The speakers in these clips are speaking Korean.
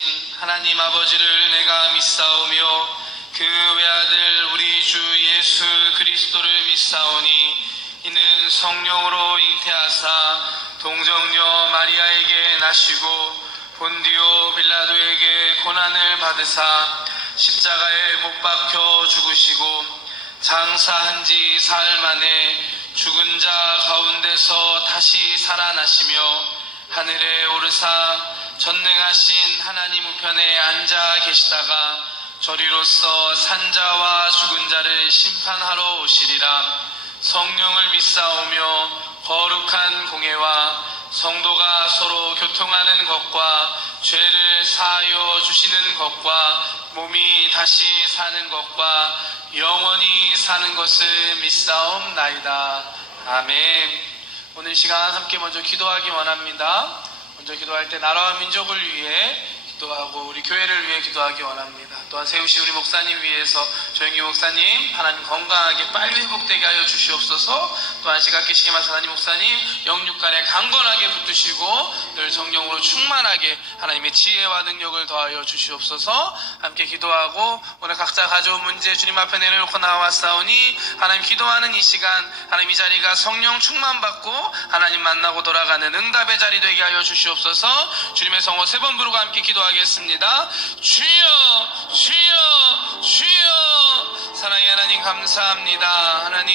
하나님 아버지를 내가 믿사오며 그 외아들 우리 주 예수 그리스도를 믿사오니 이는 성령으로 잉태하사 동정녀 마리아에게 나시고 본디오 빌라도에게 고난을 받으사 십자가에 못 박혀 죽으시고 장사한 지 사흘 만에 죽은 자 가운데서 다시 살아나시며 하늘에 오르사 전능하신 하나님 우편에 앉아 계시다가 저리로서 산자와 죽은 자를 심판하러 오시리라. 성령을 믿사오며 거룩한 공회와 성도가 서로 교통하는 것과 죄를 사하여 주시는 것과 몸이 다시 사는 것과 영원히 사는 것을 믿사옵나이다. 아멘. 오늘 시간 함께 먼저 기도하기 원합니다. 먼저 기도할 때 나라와 민족을 위해 기도하고 우리 교회를 위해 기도하기 원합니다. 또한 세우신 우리 목사님 위해서 조영기 목사님 하나님 건강하게 빨리 회복되게 하여 주시옵소서. 또한 시각계시게 마사 하나님 목사님 영육간에 강건하게 붙드시고 늘 성령으로 충만하게 하나님의 지혜와 능력을 더하여 주시옵소서. 함께 기도하고 오늘 각자 가져온 문제 주님 앞에 내려놓고 나와싸우니 하나님 기도하는 이 시간 하나님 이 자리가 성령 충만받고 하나님 만나고 돌아가는 응답의 자리 되게 하여 주시옵소서. 주님의 성호 세 번 부르고 함께 기도하겠습니다. 주여 주여 주여. 사랑의 하나님 감사합니다. 하나님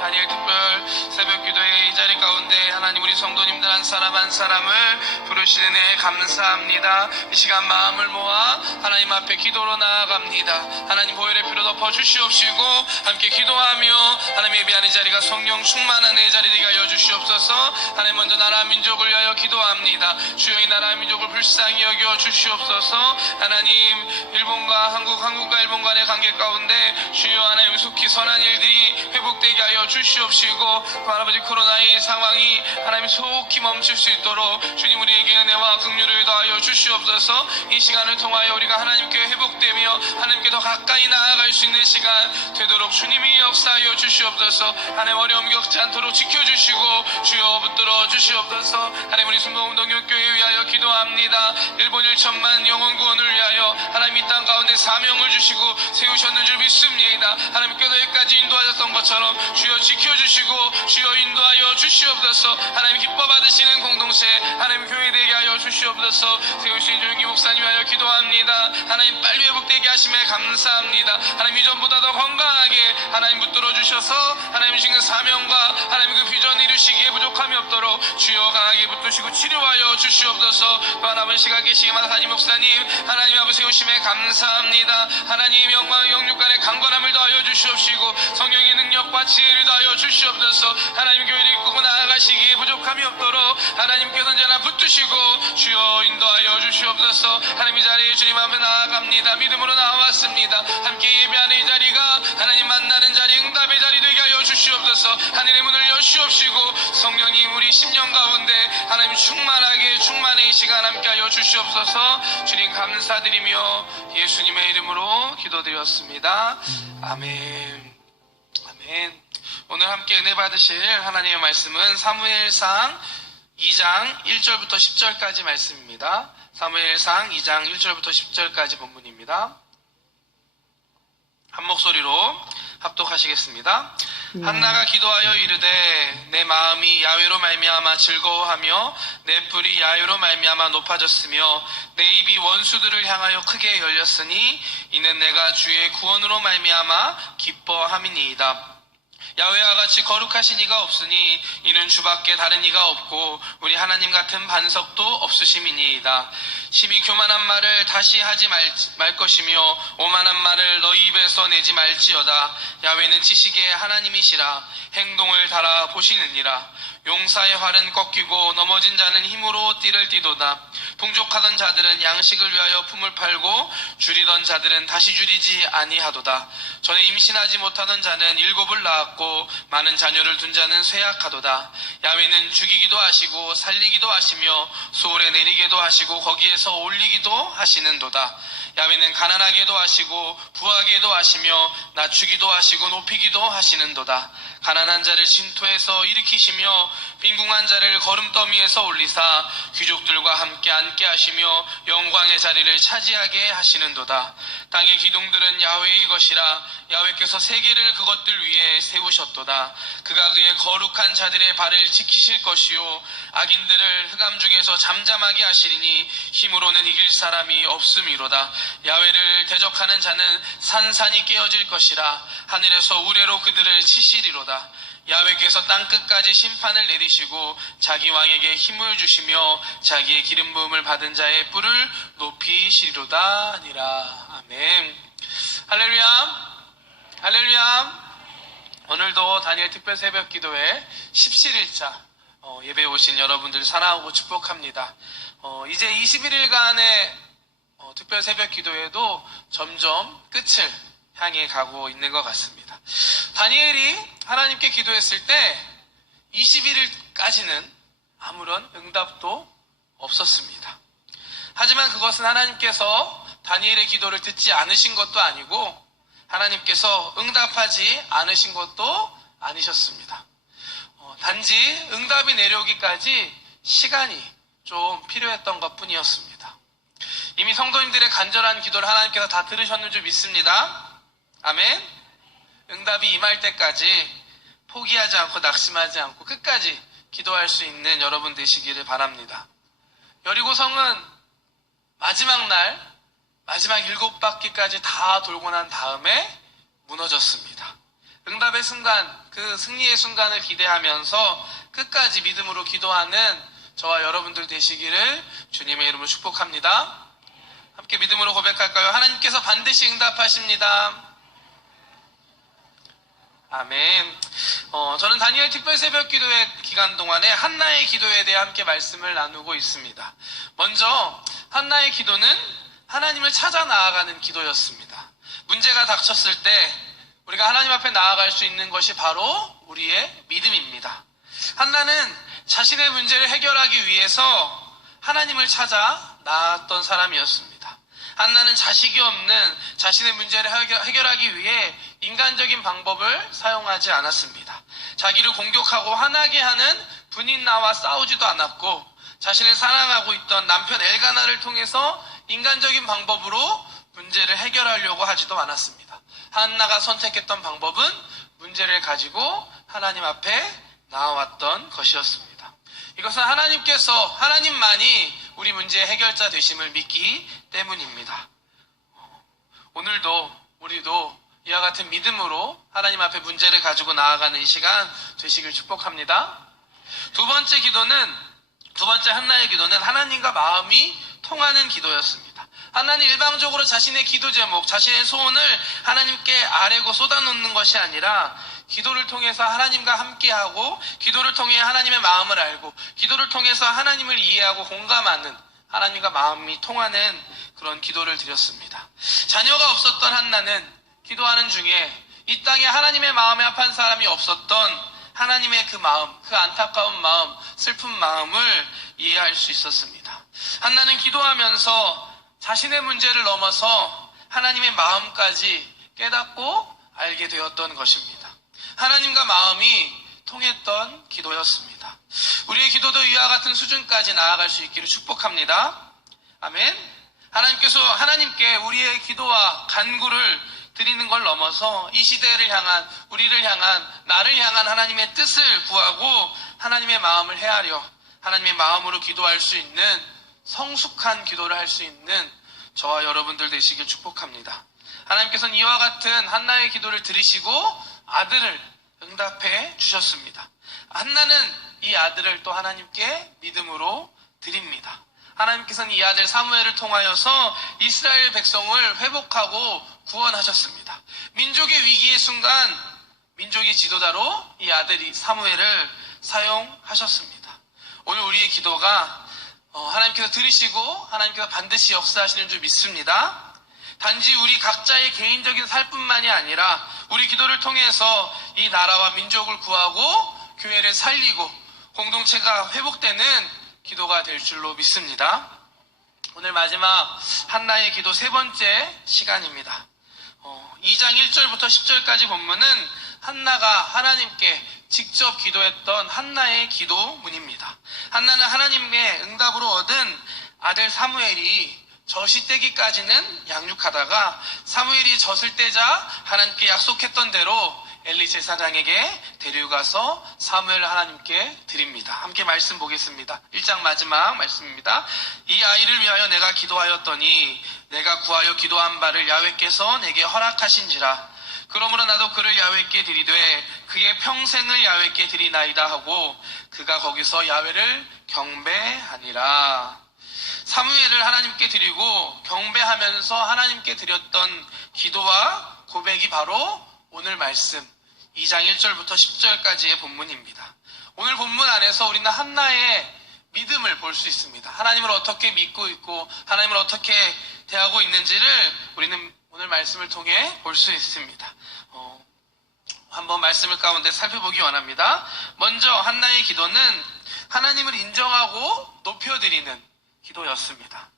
다니엘 특별 새벽 기도의 이 자리 가운데 하나님 우리 성도님들 한 사람 한 사람을 부르시는 애 감사합니다. 이 시간 마음을 모아 하나님 앞에 기도로 나아갑니다. 하나님 보혈의 피로 덮어 주시옵시고 함께 기도하며 하나님 예배하는 자리가 성령 충만한 내 자리 되게 하여 주시옵소서. 하나님 먼저 나라 민족을 위하여 기도합니다. 주여 이 나라 민족을 불쌍히 여겨 주시옵소서. 하나님 일본과 한국과 일본 간의 관계 가운데 주여 하나님 속히 선한 일들이 회복되게 하여 주시옵시고 또 아버지 코로나의 상황이 하나님 속히 멈출 수 있도록 주님 우리에게 은혜와 긍휼을 더하여 주시옵소서. 이 시간을 통하여 우리가 하나님께 회복되며 하나님께 더 가까이 나아갈 수 있는 시간 되도록 주님이 역사하여 주시옵소서. 하나님 어려움 겪지 않도록 지켜주시고 주여 붙들어 주시옵소서. 하나님 우리 순복음동역교회 위하여 기도합니다. 일본 1천만 영혼 구원을 위하여 하나님 이 땅 가운데 사명을 주시고 세우셨는 줄 믿습니다. 하나님께서 여기까지 인도하셨던 것처럼 주여 지켜주시고 주여 인도하여 주시옵소서. 하나님 기뻐 받으시는 공동체 하나님 교회 되게 하여 주시옵소서. 세우신 조영기 목사님 위하여 기도합니다. 하나님 빨리 회복되게 하심에 감사합니다. 하나님 이전보다 더 건강하게 하나님 붙들어 주셔서 하나님 주신 사명과 하나님 그 비전 이루시기에 부족함이 없도록 주여 강하게 붙드시고 치료하여 주시옵소서. 또한 아버지 시간 계시게 하나님 목사님 하나님 아버지 세우심에 감사합니다. 하나님 영광 영육간의 강건함을 더하여 주시옵시고 성령의 능력과 지혜를 더하여 주시옵소서. 하나님 교회를 이끌고 나아가시기에 부족함이 없도록 하나님께서 언제나 붙드시고 주여 인도하여 주시옵소서. 하나님 이 자리에 주님 앞에 나아갑니다. 믿음으로 나왔습니다. 함께 예배하는 이 자리가 하나님 만나는 자리 응답의 자리 되게 하여 주시옵소서. 하늘의 문을 여시옵시고 성령님 우리 심령 가운데 하나님 충만의 이 시간 함께 하여 주시옵소서. 주님 감사드리며 예수님의 이름으로 기도드렸습니다. 아멘. 아멘. 오늘 함께 은혜 받으실 하나님의 말씀은 사무엘상 2장 1절부터 10절까지 말씀입니다. 사무엘상 2장 1절부터 10절까지 본문입니다. 한 목소리로 합독하시겠습니다. 한나가 기도하여 이르되 내 마음이 야훼로 말미암아 즐거워하며 내 뿔이 야훼로 말미암아 높아졌으며 내 입이 원수들을 향하여 크게 열렸으니 이는 내가 주의 구원으로 말미암아 기뻐함이니이다. 야훼와 같이 거룩하신 이가 없으니 이는 주밖에 다른 이가 없고 우리 하나님 같은 반석도 없으심이니이다. 심히 교만한 말을 다시 하지 말 것이며 오만한 말을 너희 입에서 내지 말지어다. 야훼는 지식의 하나님이시라. 행동을 달아 보시느니라. 용사의 활은 꺾이고 넘어진 자는 힘으로 띠를 띠도다. 풍족하던 자들은 양식을 위하여 품을 팔고 줄이던 자들은 다시 줄이지 아니하도다. 전에 임신하지 못하던 자는 7을 낳았고 많은 자녀를 둔 자는 쇠약하도다. 야훼는 죽이기도 하시고 살리기도 하시며 소홀에 내리게도 하시고 거기에서 올리기도 하시는도다. 야훼는 가난하게도 하시고 부하게도 하시며 낮추기도 하시고 높이기도 하시는도다. 가난한 자를 진토에서 일으키시며 빈궁한 자를 거름더미에서 올리사 귀족들과 함께 앉게 하시며 영광의 자리를 차지하게 하시는도다. 땅의 기둥들은 야훼의 것이라 야훼께서 세계를 그것들 위에 세우셨도다. 그가 그의 거룩한 자들의 발을 지키실 것이요 악인들을 흑암 중에서 잠잠하게 하시리니 힘으로는 이길 사람이 없음이로다. 야훼를 대적하는 자는 산산이 깨어질 것이라 하늘에서 우레로 그들을 치시리로다. 야훼께서 땅끝까지 심판을 내리시고 자기 왕에게 힘을 주시며 자기의 기름 부음을 받은 자의 뿔을 높이시리로다 하니라. 아멘. 할렐루야. 할렐루야. 오늘도 다니엘 특별 새벽 기도회 17일차 예배에 오신 여러분들 사랑하고 축복합니다. 이제 21일간의 특별 새벽 기도회도 점점 끝을 향해 가고 있는 것 같습니다. 다니엘이 하나님께 기도했을 때 21일까지는 아무런 응답도 없었습니다. 하지만 그것은 하나님께서 다니엘의 기도를 듣지 않으신 것도 아니고 하나님께서 응답하지 않으신 것도 아니셨습니다. 단지 응답이 내려오기까지 시간이 좀 필요했던 것 뿐이었습니다. 이미 성도님들의 간절한 기도를 하나님께서 다 들으셨는 줄 믿습니다. 아멘. 응답이 임할 때까지 포기하지 않고 낙심하지 않고 끝까지 기도할 수 있는 여러분 되시기를 바랍니다. 여리고성은 마지막 날 마지막 7바퀴까지 다 돌고 난 다음에 무너졌습니다. 응답의 순간, 그 승리의 순간을 기대하면서 끝까지 믿음으로 기도하는 저와 여러분들 되시기를 주님의 이름으로 축복합니다. 함께 믿음으로 고백할까요? 하나님께서 반드시 응답하십니다. 아멘. 저는 다니엘 특별 새벽 기도회 기간 동안에 한나의 기도에 대해 함께 말씀을 나누고 있습니다. 먼저 한나의 기도는 하나님을 찾아 나아가는 기도였습니다. 문제가 닥쳤을 때 우리가 하나님 앞에 나아갈 수 있는 것이 바로 우리의 믿음입니다. 한나는 자신의 문제를 해결하기 위해서 하나님을 찾아 나았던 사람이었습니다. 한나는 자식이 없는 자신의 문제를 해결하기 위해 인간적인 방법을 사용하지 않았습니다. 자기를 공격하고 화나게 하는 분인나와 싸우지도 않았고 자신을 사랑하고 있던 남편 엘가나를 통해서 인간적인 방법으로 문제를 해결하려고 하지도 않았습니다. 한나가 선택했던 방법은 문제를 가지고 하나님 앞에 나아왔던 것이었습니다. 이것은 하나님만이 우리 문제의 해결자 되심을 믿기 때문입니다. 오늘도 우리도 이와 같은 믿음으로 하나님 앞에 문제를 가지고 나아가는 이 시간 되시길 축복합니다. 두 번째 한나의 기도는 하나님과 마음이 통하는 기도였습니다. 하나님 일방적으로 자신의 기도 제목, 자신의 소원을 하나님께 아뢰고 쏟아놓는 것이 아니라 기도를 통해서 하나님과 함께하고 기도를 통해 하나님의 마음을 알고 기도를 통해서 하나님을 이해하고 공감하는 하나님과 마음이 통하는 그런 기도를 드렸습니다. 자녀가 없었던 한나는 기도하는 중에 이 땅에 하나님의 마음에 합한 사람이 없었던 하나님의 그 마음, 그 안타까운 마음, 슬픈 마음을 이해할 수 있었습니다. 한나는 기도하면서 자신의 문제를 넘어서 하나님의 마음까지 깨닫고 알게 되었던 것입니다. 하나님과 마음이 통했던 기도였습니다. 우리의 기도도 이와 같은 수준까지 나아갈 수 있기를 축복합니다. 아멘. 하나님께 우리의 기도와 간구를 드리는 걸 넘어서 이 시대를 향한, 우리를 향한, 나를 향한 하나님의 뜻을 구하고 하나님의 마음을 헤아려 하나님의 마음으로 기도할 수 있는 성숙한 기도를 할 수 있는 저와 여러분들 되시길 축복합니다. 하나님께서는 이와 같은 한나의 기도를 들으시고 아들을 응답해 주셨습니다. 한나는 이 아들을 또 하나님께 믿음으로 드립니다. 하나님께서는 이 아들 사무엘을 통하여서 이스라엘 백성을 회복하고 구원하셨습니다. 민족의 위기의 순간 민족의 지도자로 이 아들이 사무엘을 사용하셨습니다. 오늘 우리의 기도가 하나님께서 들으시고 하나님께서 반드시 역사하시는 줄 믿습니다. 단지 우리 각자의 개인적인 살뿐만이 아니라 우리 기도를 통해서 이 나라와 민족을 구하고 교회를 살리고 공동체가 회복되는 기도가 될 줄로 믿습니다. 오늘 마지막 한나의 기도 세 번째 시간입니다. 2장 1절부터 10절까지 본문은 한나가 하나님께 직접 기도했던 한나의 기도문입니다. 한나는 하나님의 응답으로 얻은 아들 사무엘이 젖이 떼기까지는 양육하다가 사무엘이 젖을 떼자 하나님께 약속했던 대로 엘리 제사장에게 데려가서 사무엘을 하나님께 드립니다. 함께 말씀 보겠습니다. 1장 마지막 말씀입니다. 이 아이를 위하여 내가 기도하였더니 내가 구하여 기도한 바를 야훼께서 내게 허락하신지라. 그러므로 나도 그를 야훼께 드리되 그의 평생을 야훼께 드리나이다 하고 그가 거기서 야훼를 경배하니라. 사무엘을 하나님께 드리고 경배하면서 하나님께 드렸던 기도와 고백이 바로 오늘 말씀 2장 1절부터 10절까지의 본문입니다. 오늘 본문 안에서 우리는 한나의 믿음을 볼 수 있습니다. 하나님을 어떻게 믿고 있고 하나님을 어떻게 대하고 있는지를 우리는 오늘 말씀을 통해 볼 수 있습니다. 한번 말씀을 가운데 살펴보기 원합니다. 먼저 한나의 기도는 하나님을 인정하고 높여드리는 기도였습니다.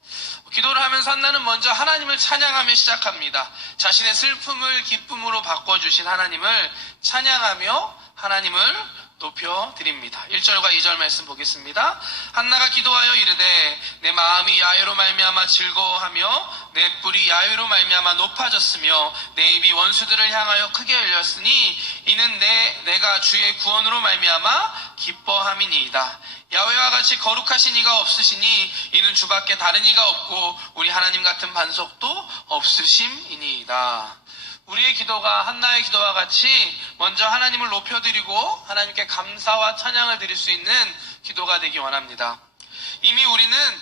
기도를 하면서 한나는 먼저 하나님을 찬양하며 시작합니다. 자신의 슬픔을 기쁨으로 바꿔주신 하나님을 찬양하며 하나님을 높여드립니다. 1절과 2절 말씀 보겠습니다. 한나가 기도하여 이르되 내 마음이 야훼로 말미암아 즐거워하며 내 뿔이 야훼로 말미암아 높아졌으며 내 입이 원수들을 향하여 크게 열렸으니 이는 내가 주의 구원으로 말미암아 기뻐함이니이다. 야훼와 같이 거룩하신 이가 없으시니 이는 주밖에 다른 이가 없고 우리 하나님 같은 반석도 없으심이니이다. 우리의 기도가 한나의 기도와 같이 먼저 하나님을 높여드리고 하나님께 감사와 찬양을 드릴 수 있는 기도가 되기 원합니다. 이미 우리는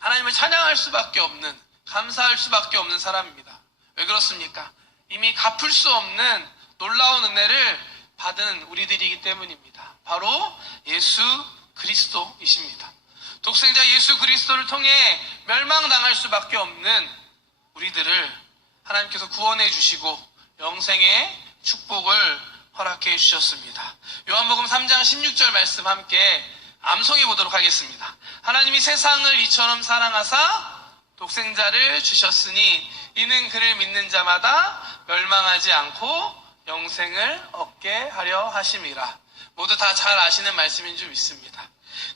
하나님을 찬양할 수밖에 없는, 감사할 수밖에 없는 사람입니다. 왜 그렇습니까? 이미 갚을 수 없는 놀라운 은혜를 받은 우리들이기 때문입니다. 바로 예수 그리스도이십니다. 독생자 예수 그리스도를 통해 멸망당할 수밖에 없는 우리들을 하나님께서 구원해 주시고 영생의 축복을 허락해 주셨습니다. 요한복음 3장 16절 말씀 함께 암송해 보도록 하겠습니다. 하나님이 세상을 이처럼 사랑하사 독생자를 주셨으니 이는 그를 믿는 자마다 멸망하지 않고 영생을 얻게 하려 하심이라. 모두 다 잘 아시는 말씀인 줄 믿습니다.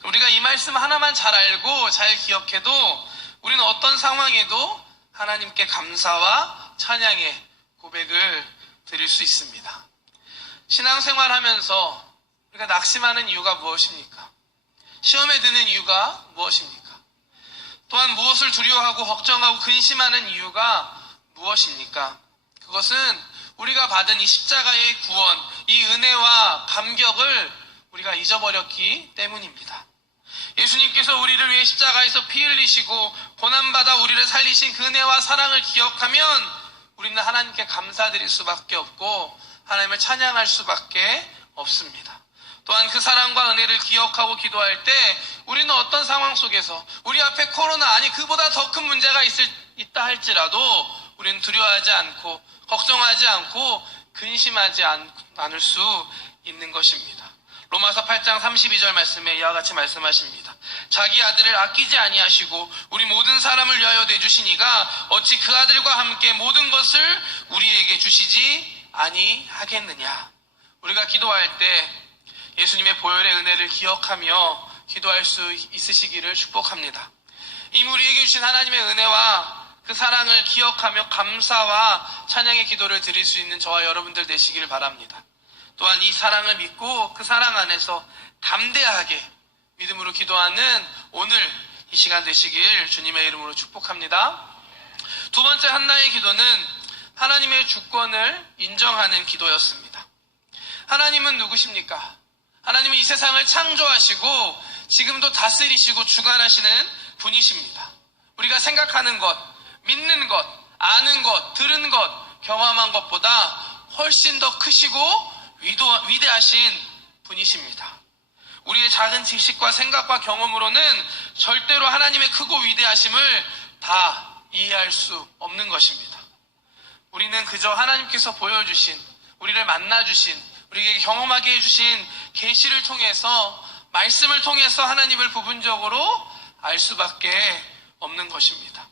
우리가 이 말씀 하나만 잘 알고 잘 기억해도 우리는 어떤 상황에도 하나님께 감사와 찬양의 고백을 드릴 수 있습니다. 신앙생활 하면서 우리가 낙심하는 이유가 무엇입니까? 시험에 드는 이유가 무엇입니까? 또한 무엇을 두려워하고 걱정하고 근심하는 이유가 무엇입니까? 그것은 우리가 받은 이 십자가의 구원, 이 은혜와 감격을 우리가 잊어버렸기 때문입니다. 예수님께서 우리를 위해 십자가에서 피 흘리시고 고난받아 우리를 살리신 그 은혜와 사랑을 기억하면 우리는 하나님께 감사드릴 수밖에 없고 하나님을 찬양할 수밖에 없습니다. 또한 그 사랑과 은혜를 기억하고 기도할 때 우리는 어떤 상황 속에서 우리 앞에 코로나 아니 그보다 더 큰 문제가 있다 할지라도 우리는 두려워하지 않고 걱정하지 않고 근심하지 않을 수 있는 것입니다. 로마서 8장 32절 말씀에 이와 같이 말씀하십니다. 자기 아들을 아끼지 아니하시고 우리 모든 사람을 위하여 내주시니가 어찌 그 아들과 함께 모든 것을 우리에게 주시지 아니하겠느냐. 우리가 기도할 때 예수님의 보혈의 은혜를 기억하며 기도할 수 있으시기를 축복합니다. 이미 우리에게 주신 하나님의 은혜와 그 사랑을 기억하며 감사와 찬양의 기도를 드릴 수 있는 저와 여러분들 되시기를 바랍니다. 또한 이 사랑을 믿고 그 사랑 안에서 담대하게 믿음으로 기도하는 오늘 이 시간 되시길 주님의 이름으로 축복합니다. 두 번째 한나의 기도는 하나님의 주권을 인정하는 기도였습니다. 하나님은 누구십니까? 하나님은 이 세상을 창조하시고 지금도 다스리시고 주관하시는 분이십니다. 우리가 생각하는 것, 믿는 것, 아는 것, 들은 것, 경험한 것보다 훨씬 더 크시고 위대하신 분이십니다. 우리의 작은 지식과 생각과 경험으로는 절대로 하나님의 크고 위대하심을 다 이해할 수 없는 것입니다. 우리는 그저 하나님께서 보여주신, 우리를 만나주신, 우리에게 경험하게 해주신 계시를 통해서, 말씀을 통해서 하나님을 부분적으로 알 수밖에 없는 것입니다.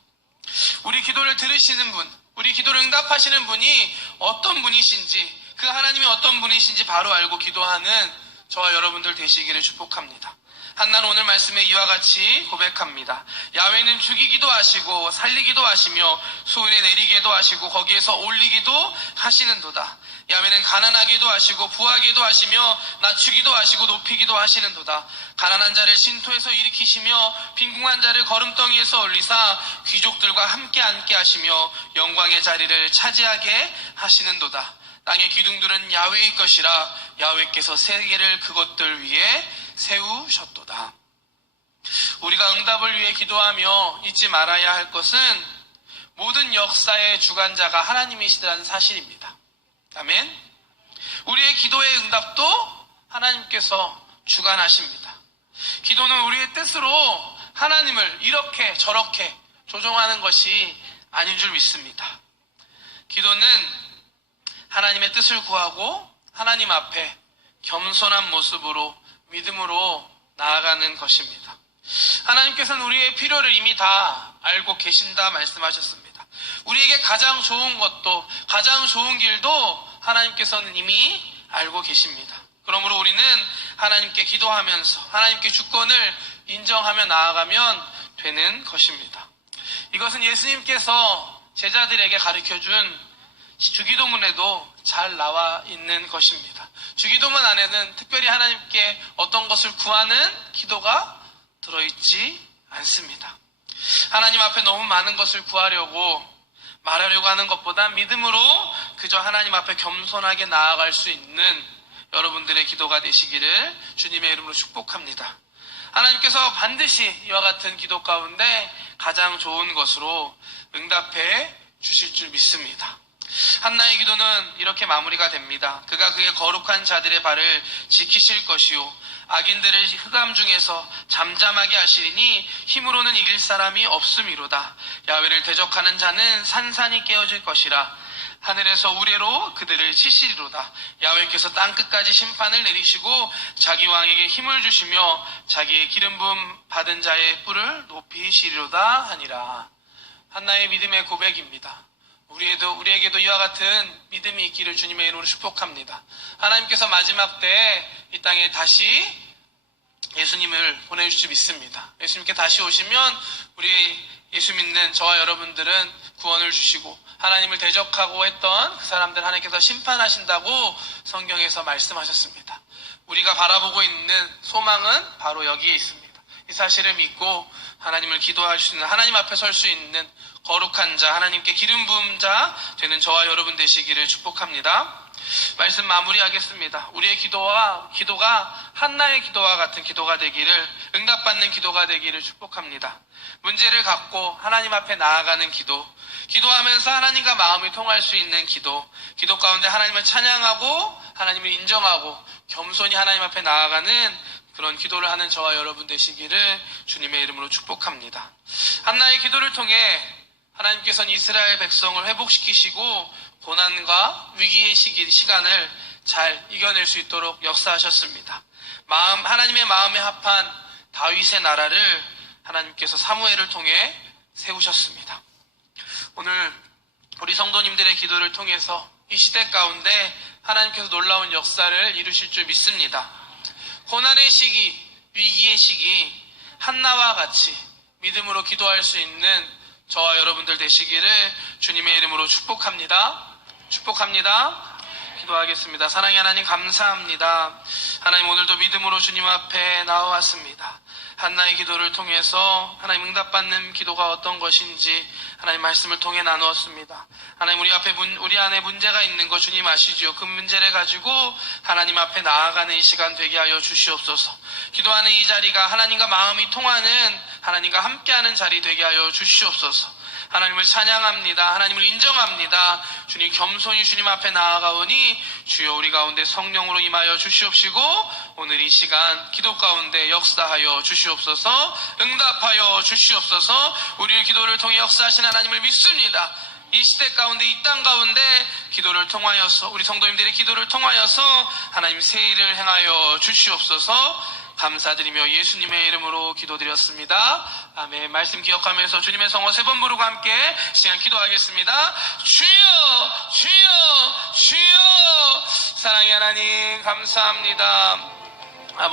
우리 기도를 들으시는 분, 우리 기도를 응답하시는 분이 어떤 분이신지 그 하나님이 어떤 분이신지 바로 알고 기도하는 저와 여러분들 되시기를 축복합니다. 한나는 오늘 말씀에 이와 같이 고백합니다. 야훼는 죽이기도 하시고 살리기도 하시며 수월에 내리기도 하시고 거기에서 올리기도 하시는도다. 야훼는 가난하게도 하시고 부하게도 하시며 낮추기도 하시고 높이기도 하시는도다. 가난한 자를 신토에서 일으키시며 빈궁한 자를 거름덩이에서 올리사 귀족들과 함께 앉게 하시며 영광의 자리를 차지하게 하시는도다. 땅의 기둥들은 야훼의 것이라 야훼께서 세계를 그것들 위에 세우셨도다. 우리가 응답을 위해 기도하며 잊지 말아야 할 것은 모든 역사의 주관자가 하나님이시라는 사실입니다. 아멘. 우리의 기도의 응답도 하나님께서 주관하십니다. 기도는 우리의 뜻으로 하나님을 이렇게 저렇게 조종하는 것이 아닌 줄 믿습니다. 기도는 하나님의 뜻을 구하고 하나님 앞에 겸손한 모습으로 믿음으로 나아가는 것입니다. 하나님께서는 우리의 필요를 이미 다 알고 계신다 말씀하셨습니다. 우리에게 가장 좋은 것도 가장 좋은 길도 하나님께서는 이미 알고 계십니다. 그러므로 우리는 하나님께 기도하면서 하나님께 주권을 인정하며 나아가면 되는 것입니다. 이것은 예수님께서 제자들에게 가르쳐준 주기도문에도 잘 나와 있는 것입니다. 주기도문 안에는 특별히 하나님께 어떤 것을 구하는 기도가 들어있지 않습니다. 하나님 앞에 너무 많은 것을 구하려고 말하려고 하는 것보다 믿음으로 그저 하나님 앞에 겸손하게 나아갈 수 있는 여러분들의 기도가 되시기를 주님의 이름으로 축복합니다. 하나님께서 반드시 이와 같은 기도 가운데 가장 좋은 것으로 응답해 주실 줄 믿습니다. 한나의 기도는 이렇게 마무리가 됩니다. 그가 그의 거룩한 자들의 발을 지키실 것이요 악인들을 흑암 중에서 잠잠하게 하시리니 힘으로는 이길 사람이 없음이로다. 야훼를 대적하는 자는 산산이 깨어질 것이라. 하늘에서 우레로 그들을 치시리로다. 야훼께서 땅끝까지 심판을 내리시고 자기 왕에게 힘을 주시며 자기의 기름 부음 받은 자의 뿔을 높이시리로다 하니라. 한나의 믿음의 고백입니다. 우리에게도 이와 같은 믿음이 있기를 주님의 이름으로 축복합니다. 하나님께서 마지막 때에 이 땅에 다시 예수님을 보내주실 믿습니다. 예수님께 다시 오시면 우리 예수 믿는 저와 여러분들은 구원을 주시고 하나님을 대적하고 했던 그 사람들 하나님께서 심판하신다고 성경에서 말씀하셨습니다. 우리가 바라보고 있는 소망은 바로 여기에 있습니다. 이 사실을 믿고 하나님을 기도할 수 있는 하나님 앞에 설 수 있는 거룩한 자, 하나님께 기름 부은 자 되는 저와 여러분 되시기를 축복합니다. 말씀 마무리하겠습니다. 우리의 기도가 한나의 기도와 같은 기도가 되기를, 응답받는 기도가 되기를 축복합니다. 문제를 갖고 하나님 앞에 나아가는 기도하면서 하나님과 마음이 통할 수 있는 기도 가운데 하나님을 찬양하고 하나님을 인정하고 겸손히 하나님 앞에 나아가는 그런 기도를 하는 저와 여러분 되시기를 주님의 이름으로 축복합니다. 한나의 기도를 통해 하나님께서는 이스라엘 백성을 회복시키시고 고난과 위기의 시간을 잘 이겨낼 수 있도록 역사하셨습니다. 하나님의 마음에 합한 다윗의 나라를 하나님께서 사무엘을 통해 세우셨습니다. 오늘 우리 성도님들의 기도를 통해서 이 시대 가운데 하나님께서 놀라운 역사를 이루실 줄 믿습니다. 고난의 시기, 위기의 시기, 한나와 같이 믿음으로 기도할 수 있는 저와 여러분들 되시기를 주님의 이름으로 축복합니다. 기도하겠습니다. 사랑의 하나님 감사합니다. 하나님 오늘도 믿음으로 주님 앞에 나와왔습니다. 한나의 기도를 통해서 하나님 응답받는 기도가 어떤 것인지 하나님 말씀을 통해 나누었습니다. 하나님 우리 안에 문제가 있는 거 주님 아시지요. 그 문제를 가지고 하나님 앞에 나아가는 이 시간 되게 하여 주시옵소서. 기도하는 이 자리가 하나님과 마음이 통하는 하나님과 함께하는 자리 되게 하여 주시옵소서. 하나님을 찬양합니다. 하나님을 인정합니다. 주님 겸손히 주님 앞에 나아가오니 주여 우리 가운데 성령으로 임하여 주시옵시고 오늘 이 시간 기도 가운데 역사하여 주시옵소서. 응답하여 주시옵소서. 우리의 기도를 통해 역사하신 하나님을 믿습니다. 이 시대 가운데 이 땅 가운데 기도를 통하여서 우리 성도님들의 기도를 통하여서 하나님 새 일을 행하여 주시옵소서. 감사드리며 예수님의 이름으로 기도드렸습니다. 아멘. 말씀 기억하면서 주님의 성호 3번 부르고 함께 시간 기도하겠습니다. 주여 주여 주여. 사랑의 하나님 감사합니다.